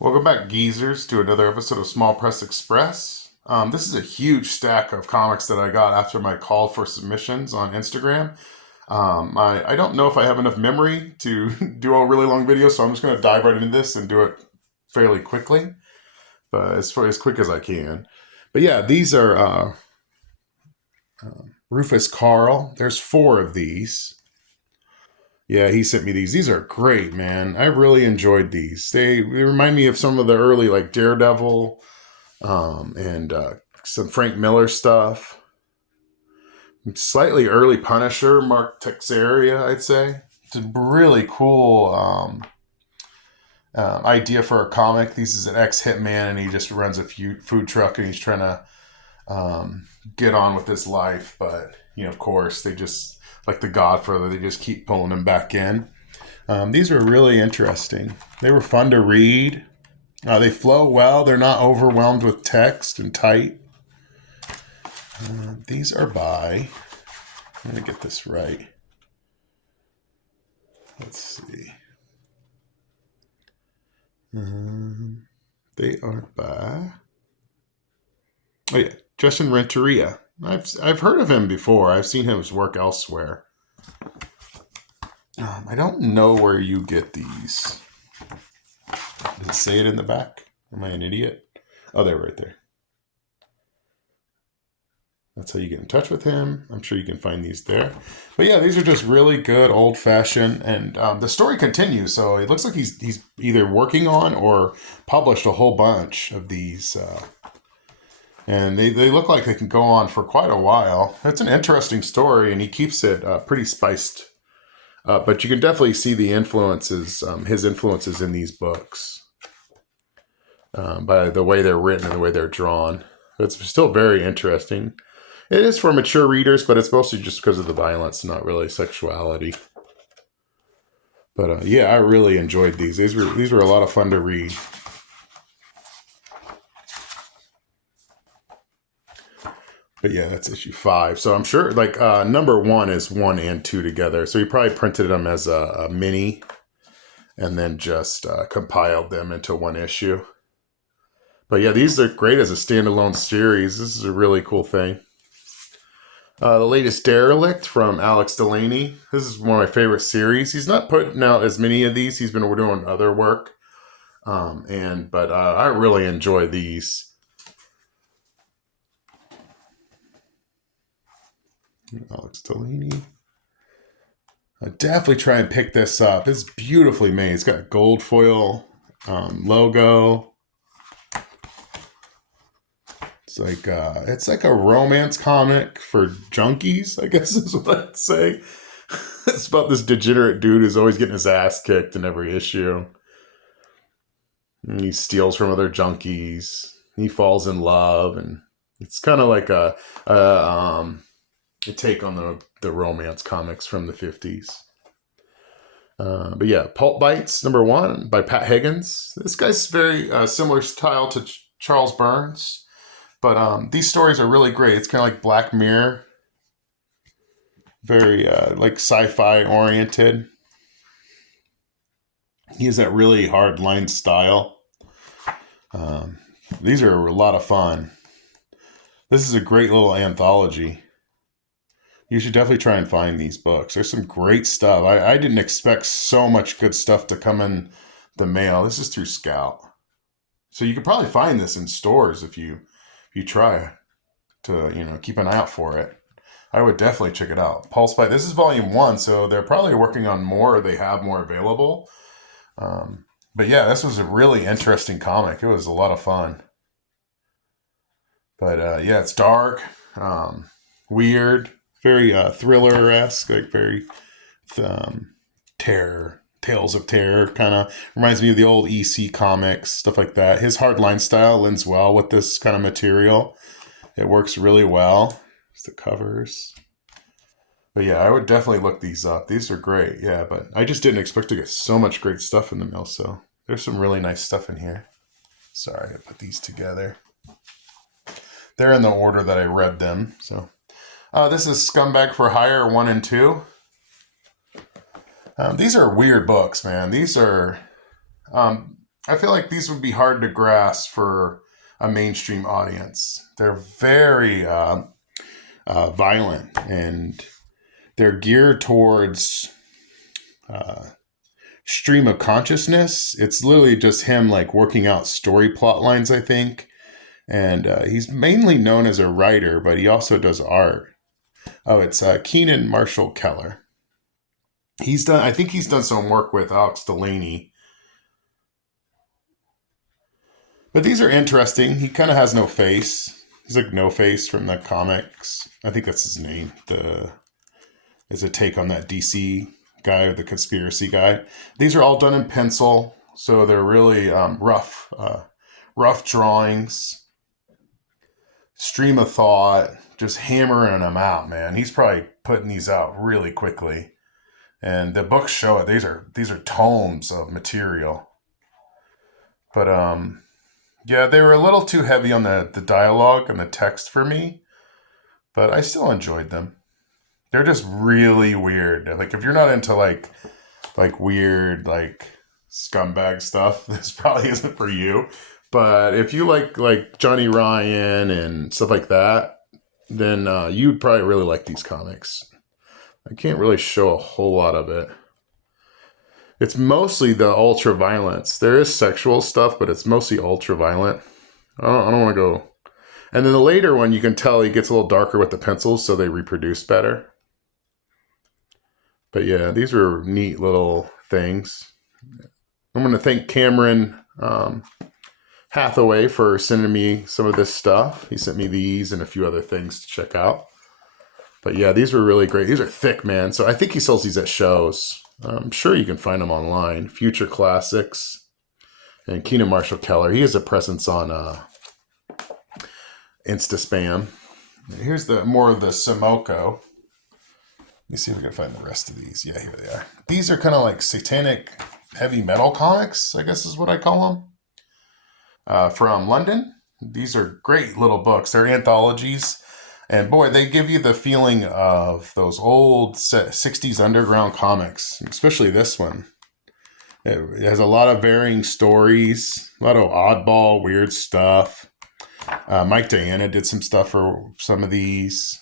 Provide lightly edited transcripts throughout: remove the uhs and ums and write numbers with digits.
Welcome back, geezers, to another episode of Small Press Express. This is a huge stack of comics that I got after my call for submissions on Instagram. I don't know if I have enough memory to do a really long video, so I'm just going to dive right into this and do it fairly quickly, but as quick as I can. But yeah, these are Rufus Karl. There's 4 of these. Yeah, he sent me these. These are great, man. I really enjoyed these. They remind me of some of the early, like Daredevil, and some Frank Miller stuff. Slightly early Punisher, Mark Texeria, I'd say. It's a really cool idea for a comic. This is an ex-hitman, and he just runs a food truck, and he's trying to get on with his life. But, of course, they just... like The Godfather, they just keep pulling them back in. These were really interesting. They were fun to read. They flow well. They're not overwhelmed with text and tight. These are by... I'm going to get this right. Let's see. They are by... oh, yeah. Justin Renteria. I've heard of him before. I've seen his work elsewhere. I don't know where you get these. Does it say it in the back? Am I an idiot? Oh, they're right there. That's how you get in touch with him. I'm sure you can find these there. But yeah, these are just really good, old-fashioned, and the story continues. So it looks like he's either working on or published a whole bunch of these. And they look like they can go on for quite a while. It's an interesting story, and he keeps it pretty spiced. But you can definitely see the influences, his influences in these books, by the way they're written and the way they're drawn. It's still very interesting. It is for mature readers, but it's mostly just because of the violence, not really sexuality. But yeah, I really enjoyed these. These were a lot of fun to read. But yeah, that's issue 5. So I'm sure, like, number 1 is 1 and 2 together. So he probably printed them as a mini and then just compiled them into one issue. But yeah, these are great as a standalone series. This is a really cool thing. The latest Derelict from Alex Delaney. This is one of my favorite series. He's not putting out as many of these. He's been doing other work. But I really enjoy these. Alex Delaney. I definitely try and pick this up. It's beautifully made. It's got a gold foil logo. It's like a romance comic for junkies, I guess is what I'd say. It's about this degenerate dude who's always getting his ass kicked in every issue. And he steals from other junkies. He falls in love, and it's kind of like a take on the romance comics from the 50s. But yeah, Pulp Bytes, number 1, by Pat Higgins. This guy's very similar style to Charles Burns. But these stories are really great. It's kind of like Black Mirror. Very like sci-fi oriented. He has that really hard line style. These are a lot of fun. This is a great little anthology. You should definitely try and find these books. There's some great stuff. I didn't expect so much good stuff to come in the mail. This is through Scout. So you could probably find this in stores if you try to, keep an eye out for it. I would definitely check it out. Pulse Byte. This is volume 1, so they're probably working on more, or they have more available. But yeah, this was a really interesting comic. It was a lot of fun. But yeah, it's dark, weird, very thriller-esque, like very terror, tales of terror, kind of reminds me of the old EC comics, stuff like that. His hardline style lends well with this kind of material. It works really well. It's the covers. But yeah, I would definitely look these up. These are great, yeah, but I just didn't expect to get so much great stuff in the mail, so there's some really nice stuff in here. Sorry, I put these together. They're in the order that I read them, so. This is Scumbag for Hire 1 and 2. These are weird books, man. These are I feel like these would be hard to grasp for a mainstream audience. They're very violent, and they're geared towards stream of consciousness. It's literally just him like working out story plot lines, I think. And he's mainly known as a writer, but he also does art. Oh, it's Keenan Marshall Keller. I think he's done some work with Alex Delaney. But these are interesting. He kind of has no face. He's like No Face from the comics. I think that's his name. It's a take on that DC guy, or the conspiracy guy. These are all done in pencil, so they're really rough drawings. Stream of thought, just hammering them out, man. He's probably putting these out really quickly. And the books show it. These are tomes of material. But yeah, they were a little too heavy on the dialogue and the text for me, but I still enjoyed them. They're just really weird. Like if you're not into like weird like scumbag stuff, this probably isn't for you. But if you like Johnny Ryan and stuff like that, then you'd probably really like these comics. I can't really show a whole lot of it. It's mostly the ultra violence. There is sexual stuff, but it's mostly ultra violent. I don't want to go. And then the later one, you can tell he gets a little darker with the pencils, so they reproduce better. But yeah, these are neat little things. I'm going to thank Cameron Hathaway for sending me some of this stuff. He sent me these and a few other things to check out. But yeah, these were really great. These are thick, man. So I think he sells these at shows. I'm sure you can find them online. Future Classics and Keenan Marshall Keller. He has a presence on Instapam. Here's more of the Simoko. Let me see if we can find the rest of these. Yeah, here they are. These are kind of like satanic heavy metal comics, I guess is what I call them. From London. These are great little books. They're anthologies. And boy, they give you the feeling of those old 60s underground comics, especially this one. It has a lot of varying stories, a lot of oddball, weird stuff. Mike Diana did some stuff for some of these.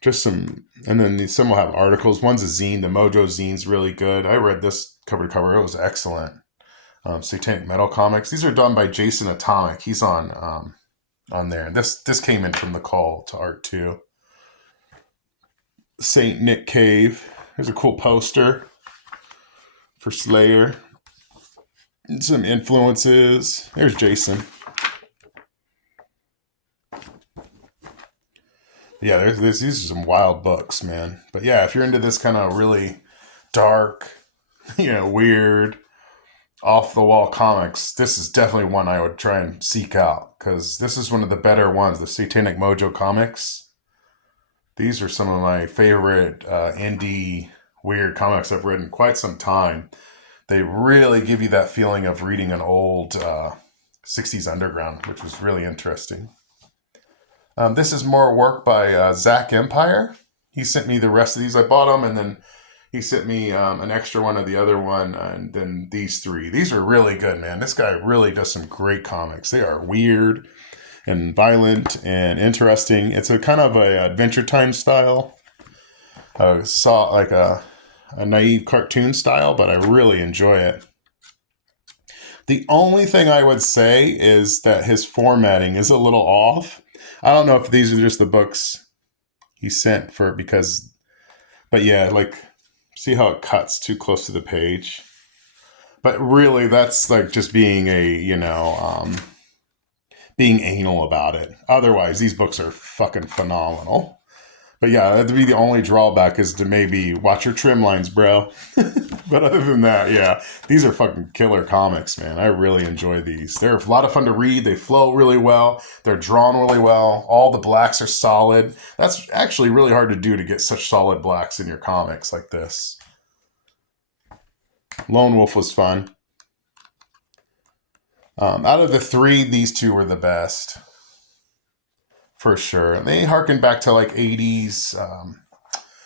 Just some, and then some will have articles. One's a zine. The Mojo zine's really good. I read this cover to cover. It was excellent. Satanic Metal Comics. These are done by Jason Atomic. He's on there. This came in from the call to art too. Saint Nick Cave. There's a cool poster for Slayer. And some influences. There's Jason. Yeah, these are some wild books, man. But yeah, if you're into this kind of really dark, weird, off-the-wall comics, this is definitely one I would try and seek out, because this is one of the better ones, the Satanic Mojo comics. These are some of my favorite indie weird comics I've read in quite some time. They really give you that feeling of reading an old 60s underground, which was really interesting. This is more work by Zach Empire. He sent me the rest of these. I bought them, and then he sent me an extra one of the other one, and then these three. These are really good, man. This guy really does some great comics. They are weird and violent and interesting. It's a kind of a Adventure Time style. Saw like a naive cartoon style, but I really enjoy it. The only thing I would say is that his formatting is a little off. I don't know if these are just the books he sent but yeah, like, see how it cuts too close to the page? But really, that's like just being being anal about it. Otherwise, these books are fucking phenomenal. But yeah, that'd be the only drawback, is to maybe watch your trim lines, bro. But other than that, yeah, these are fucking killer comics, man. I really enjoy these. They're a lot of fun to read. They flow really well. They're drawn really well. All the blacks are solid. That's actually really hard to do, to get such solid blacks in your comics like this. Lone Wolf was fun. Out of the three, these two were the best. For sure. They harken back to like 80s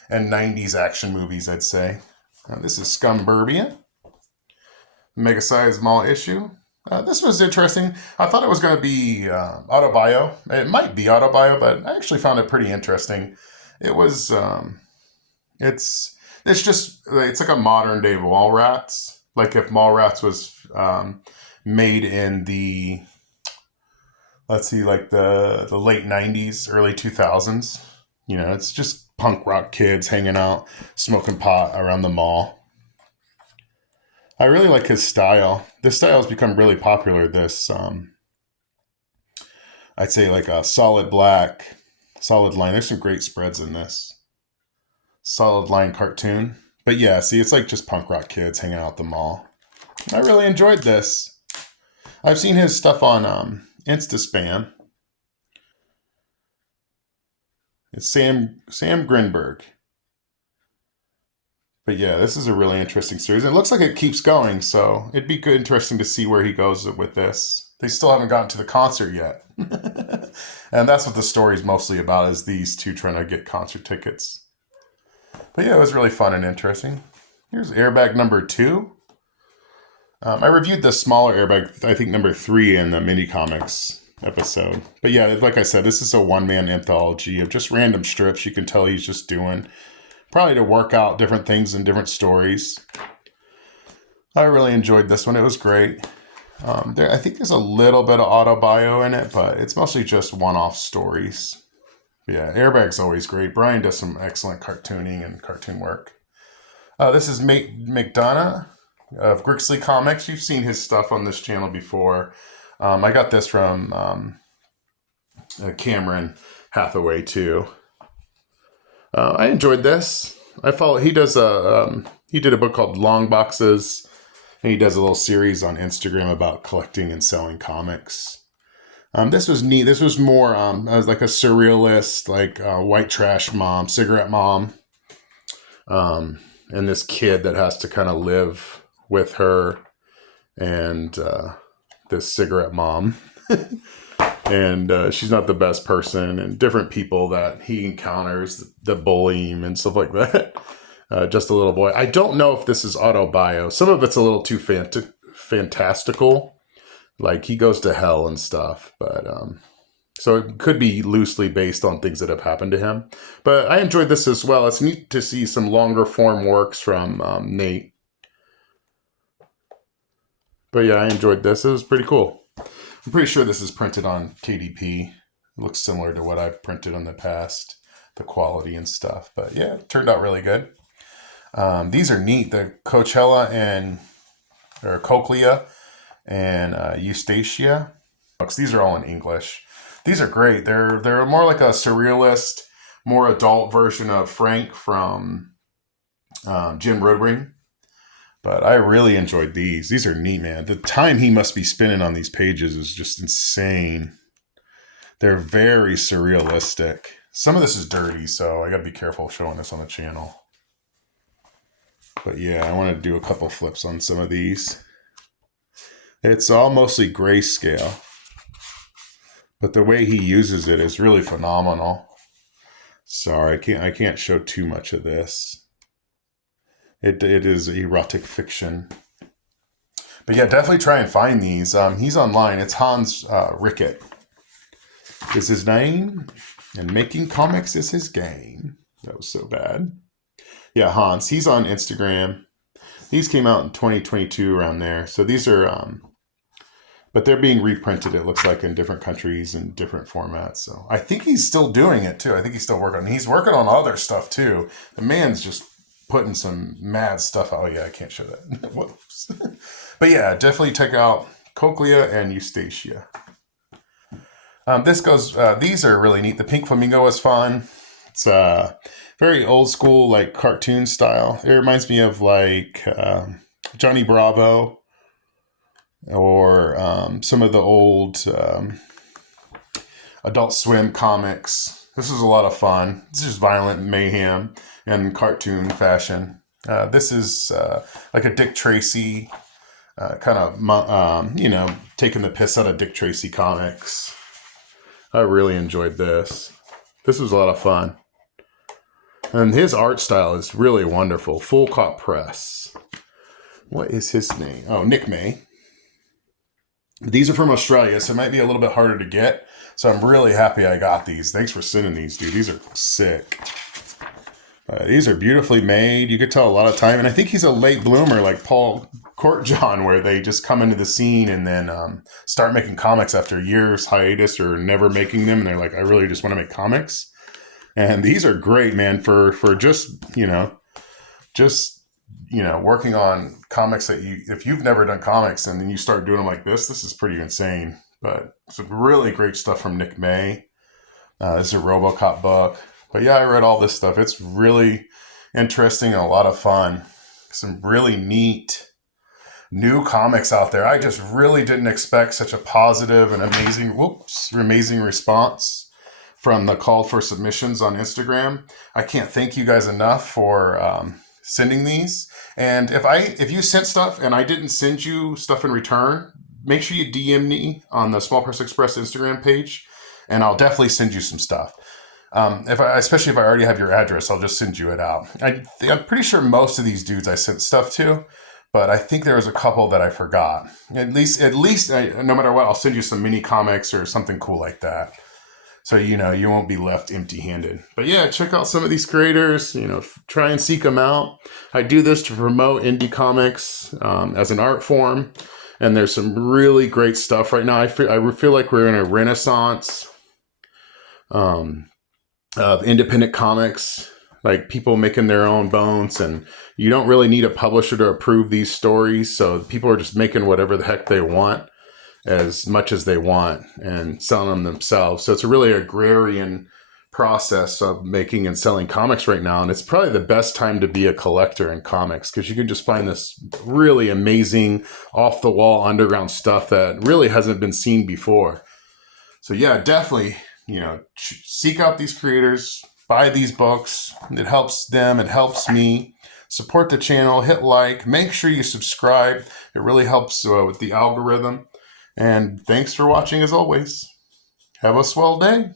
and 90s action movies, I'd say. This is Scumburbia. Mega Size Mall issue. This was interesting. I thought it was going to be autobio. It might be autobio, but I actually found it pretty interesting. It was, it's like a modern day Mallrats. Like if Mallrats was made in the, let's see, like the late 90s, early 2000s. You know, it's just punk rock kids hanging out, smoking pot around the mall. I really like his style. This style has become really popular. This, I'd say like a solid black, solid line. There's some great spreads in this. Solid line cartoon. But yeah, see, it's like just punk rock kids hanging out at the mall. I really enjoyed this. I've seen his stuff on Instaspam. It's Sam Grinberg. But yeah, this is a really interesting series. It looks like it keeps going, so it'd be good, interesting to see where he goes with this. They still haven't gotten to the concert yet. And that's what the story's mostly about, is these two trying to get concert tickets. But yeah, it was really fun and interesting. Here's Airbag number 2. I reviewed the smaller Airbag, I think number 3 in the mini comics episode. But yeah, like I said, this is a one-man anthology of just random strips. You can tell he's just doing, probably to work out different things in different stories. I really enjoyed this one. It was great. I think there's a little bit of autobio in it, but it's mostly just one-off stories. But yeah, Airbag's always great. Brian does some excellent cartooning and cartoon work. This is McDon of Grixley Comics. You've seen his stuff on this channel before. I got this from Cameron Hathaway too. I enjoyed this. He did a book called Long Boxes, and he does a little series on Instagram about collecting and selling comics. This was neat. This was more like a surrealist, like white trash mom, cigarette mom, and this kid that has to kind of live with her and this cigarette mom. And she's not the best person, and different people that he encounters that bully him and stuff like that. Just a little boy. I don't know if this is autobio. Some of it's a little too fantastical. Like he goes to hell and stuff. But so it could be loosely based on things that have happened to him. But I enjoyed this as well. It's neat to see some longer form works from Nate. But yeah, I enjoyed this. It was pretty cool. I'm pretty sure this is printed on KDP. It looks similar to what I've printed in the past, the quality and stuff. But yeah, it turned out really good. These are neat. The Cochlea and Eustachia. These are all in English. These are great. They're more like a surrealist, more adult version of Frank from Jim Rodring. But I really enjoyed these. These are neat, man. The time he must be spending on these pages is just insane. They're very surrealistic. Some of this is dirty, so I got to be careful showing this on the channel. But yeah, I want to do a couple flips on some of these. It's all mostly grayscale, but the way he uses it is really phenomenal. Sorry, I can't show too much of this. It is erotic fiction. But yeah, definitely try and find these. He's online. It's Hans Ricket is his name, and making comics is his game. That was so bad. Yeah, Hans. He's on Instagram. These came out in 2022 around there. So these are, but they're being reprinted, it looks like, in different countries and different formats. So I think he's still doing it too. I think he's still working. He's working on other stuff too. The man's just putting some mad stuff out. Oh yeah, I can't show that. Whoops. But yeah, definitely check out Cochlea and Eustachia. These are really neat. The Pink Flamingo was fun. It's very old school, like cartoon style. It reminds me of like Johnny Bravo or some of the old Adult Swim comics. This is a lot of fun. It's just violent mayhem in cartoon fashion. This is like a Dick Tracy kind of, taking the piss out of Dick Tracy comics. I really enjoyed this. This was a lot of fun. And his art style is really wonderful. Full Cop Press. What is his name? Oh, Nick May. These are from Australia, so it might be a little bit harder to get. So I'm really happy I got these. Thanks for sending these, dude. These are sick. These are beautifully made. You could tell a lot of time. And I think he's a late bloomer like Paul Courtjohn, where they just come into the scene and then start making comics after years hiatus or never making them. And they're like, I really just want to make comics. And these are great, man, for just, working on comics that if you've never done comics and then you start doing them like this is pretty insane. But some really great stuff from Nick May. This is a RoboCop book. But yeah, I read all this stuff. It's really interesting and a lot of fun. Some really neat new comics out there. I just really didn't expect such a positive and amazing response from the call for submissions on Instagram. I can't thank you guys enough for sending these. And if you sent stuff and I didn't send you stuff in return, make sure you DM me on the Small Press Express Instagram page, and I'll definitely send you some stuff. Especially if I already have your address, I'll just send you it out. I'm pretty sure most of these dudes I sent stuff to, but I think there was a couple that I forgot. At least, no matter what, I'll send you some mini comics or something cool like that. So, you won't be left empty-handed. But yeah, check out some of these creators, try and seek them out. I do this to promote indie comics as an art form. And there's some really great stuff right now. I feel like we're in a renaissance of independent comics, like people making their own bones, and you don't really need a publisher to approve these stories. So people are just making whatever the heck they want, as much as they want, and selling them themselves. So it's a really agrarian process of making and selling comics right now. And it's probably the best time to be a collector in comics, because you can just find this really amazing off the wall underground stuff that really hasn't been seen before. So yeah, definitely, seek out these creators, buy these books. It helps them. It helps me. Support the channel, hit like, make sure you subscribe. It really helps with the algorithm. And thanks for watching as always. Have a swell day.